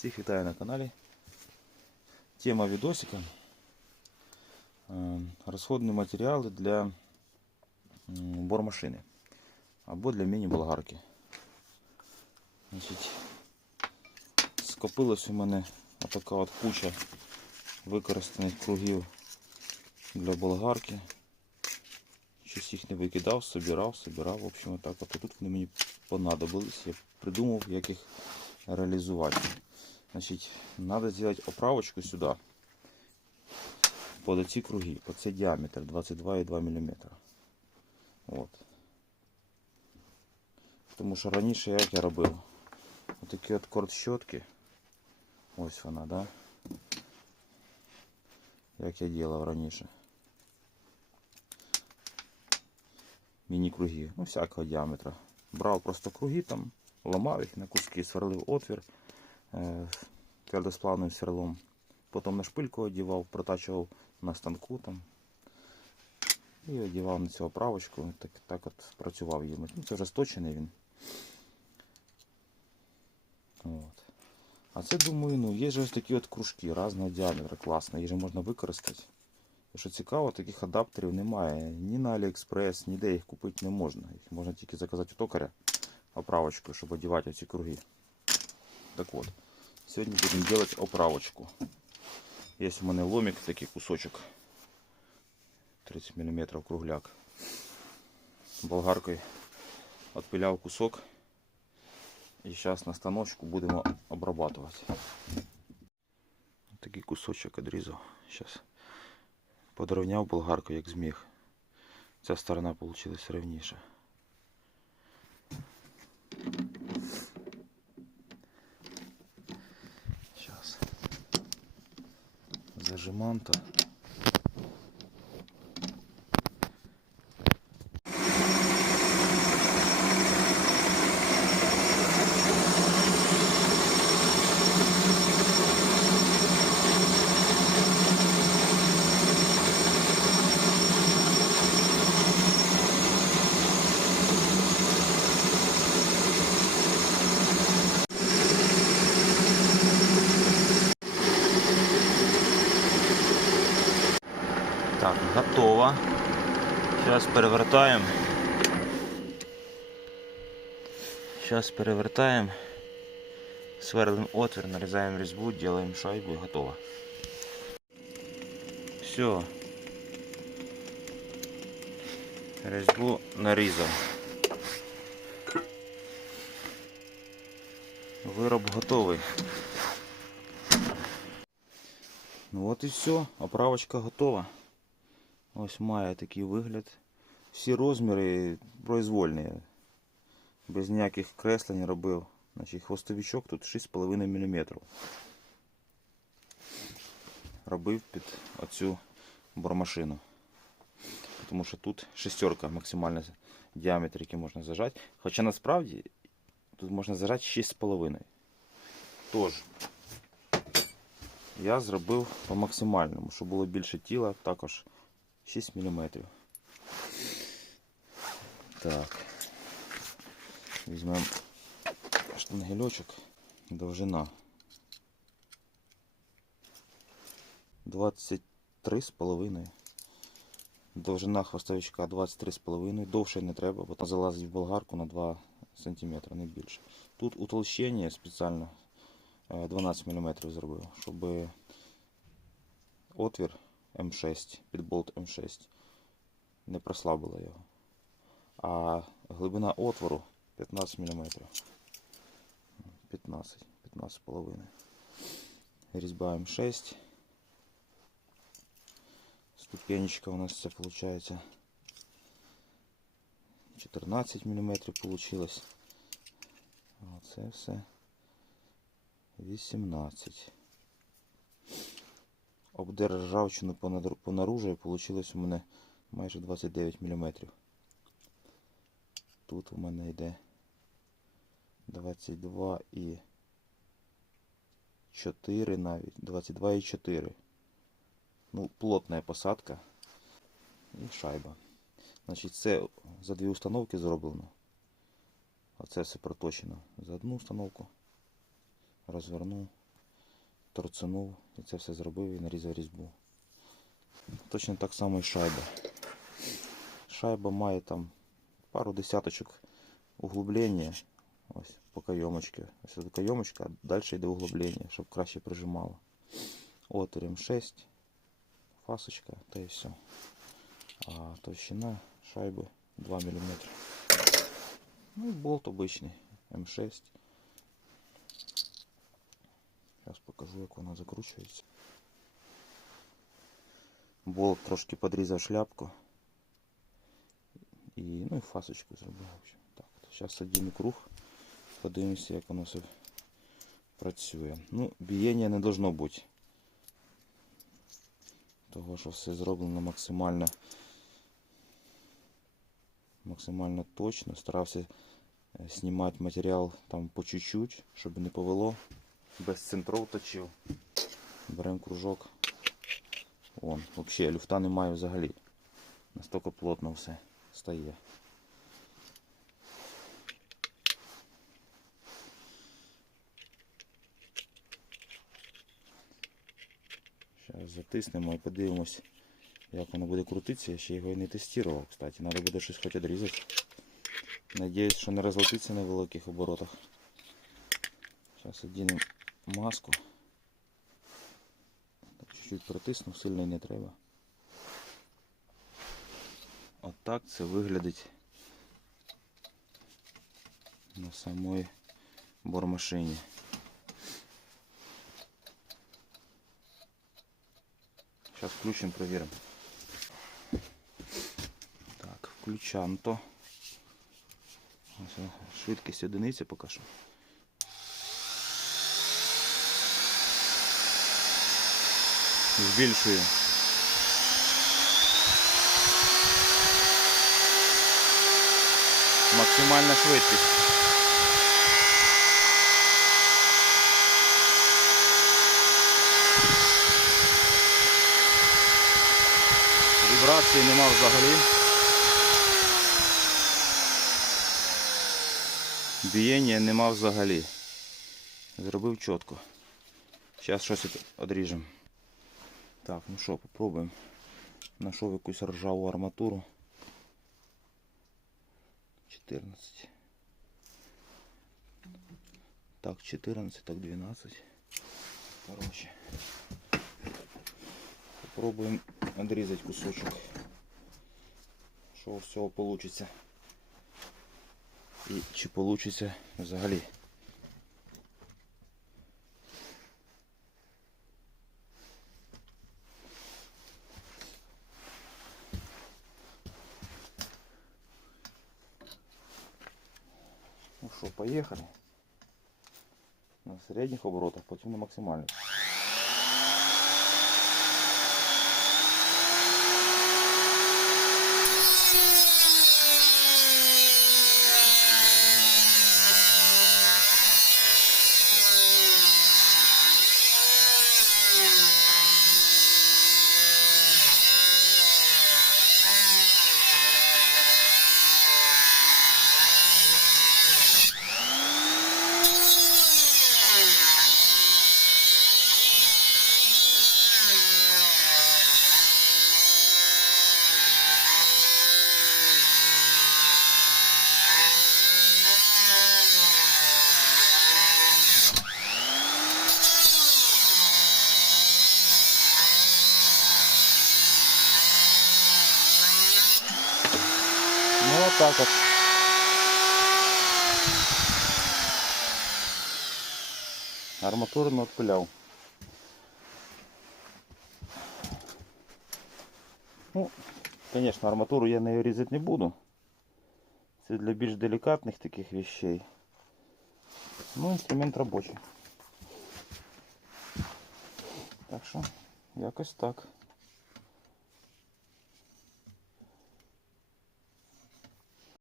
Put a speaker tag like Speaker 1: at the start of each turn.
Speaker 1: Всіх вітаю на каналі. Тема відосика. е, Розходні матеріали для бормашини або для міні-болгарки. Скопилась у мене така от куча використаних кругів для болгарки. Щось їх не викидав, собирав, собирав. В общем, так от. Тут вони мені понадобились. Я придумав, як їх реализовать. Значит, надо сделать оправочку сюда. Под эти круги. Под цей диаметр 22,2 мм. От. Тому що раніше як я робив? Отакі от корд щотки. Ось вона, да? Як я делав раніше. Міні-круги. Ну, всякого діаметра. Брав просто круги там, ламав їх на куски, сверлив отвір твердосплавним сверлом. Потім на шпильку одівав, протачував на станку там. І одівав на цю оправочку. Так, так от працював їм. Ну, це вже сточений він. От. А це думаю, ну, є ж ось такі от кружки різного діаметра, класно, їх же можна використати. І що цікаво, таких адаптерів немає. Ні на Аліекспрес, ніде їх купити не можна. Їх можна тільки заказати у токаря оправочку, щоб одівати ці круги. Так от, сьогодні будемо робити оправочку. Є у мене ломик, такий кусочок. 30 мм кругляк. Болгаркою відпиляв кусок. І зараз на станочку будемо обрабатувати. Такий кусочок відрізав. Зараз подровняв болгарку, як зміг. Ця сторона вийшла рівніша. Зажиманта. Так, готово. Сейчас перевертаем. Сейчас перевертаем. Сверлим отвер, нарезаем резьбу, делаем шайбу и готово. Все. Резьбу нарізав. Вироб готовий. Ну от і все, оправочка готова. Ось має такий вигляд. Всі розміри произвольні. Без ніяких креслень робив. Значить, хвостовичок тут 6,5 мм. Робив під оцю бормашину. Тому що тут шестерка максимальний діаметр, який можна зажати. Хоча насправді тут можна зажати 6,5. Тож, я зробив по максимальному, щоб було більше тіла, також 6 мм. Так. Візьмемо штангельочок, довжина 23,5. Довжина хвостовичка 23,5. Довше не треба, бо залазить в болгарку на 2 см, не більше. Тут утолщення спеціально е, 12 мм зробив, щоб отвір М6, під болт М6 не прослабило його. А глибина отвору 15 мм. 15, 15,5. Різьба М6. Ступенечка у нас це виходить 14 мм получилось. Оце все 18. Обдер ржавчину по по наружу у мене майже 29 мм. Тут у мене йде 22 і 4 навіть, 22 і 4. Ну, плотна посадка і шайба. Значить, це за дві установки зроблено. А це все проточено за одну установку. Розвернув. Торцанув і це все зробив і нарізав різьбу. Точно так само і шайба. Шайба має там пару десяточок углублення. Ось по кайомочці. Ось тут кайомочка, а далі йде углублення, щоб краще прижимало. Отвір М6, фасочка, та і все. А товщина шайби 2 мм. Ну і болт обичний М6. Зараз покажу, як вона закручується. Болт трошки подрізав шляпку. І, ну і фасочку зробив. Так, зараз один круг. Подивимося, як воно все працює. Ну, бієння не должно бути. Того, що все зроблено максимально максимально точно. Старався знімати матеріал там по чуть-чуть, щоб не повело. Без центров точив. Беремо кружок. Вон, взагалі люфта немає взагалі. Настільки плотно все стає. Зараз затиснемо і подивимось, як воно буде крутитися. Я ще його і не тестував, кстати. Треба буде щось хоч відрізати. Надіюсь, що не розлетиться на великих оборотах. Зараз одінемо маску. Чуть-чуть протисну, сильно не треба. Отак це виглядить на самій бормашині. Сейчас включим, проверим. Так, включанто. Швидкість одиниці поки що. Збільшую. Максимальна швидкість. Вібрації нема взагалі. Бієння нема взагалі. Зробив чітко. Зараз щось одріжемо. Так, ну що, попробуємо. Нашов якусь ржаву арматуру. 14. Так, 14, так 12. Короче. Попробуем отрезать кусочек. З цього получится. І чи получится взагалі. Ну поехали. На средних оборотах, потом на максимальних. Так вот. Арматуру отпиляв. Ну, конечно, арматуру я не різати не буду. Це для більш делікатних таких вещей. Ну, інструмент робочий. Так що, якось так.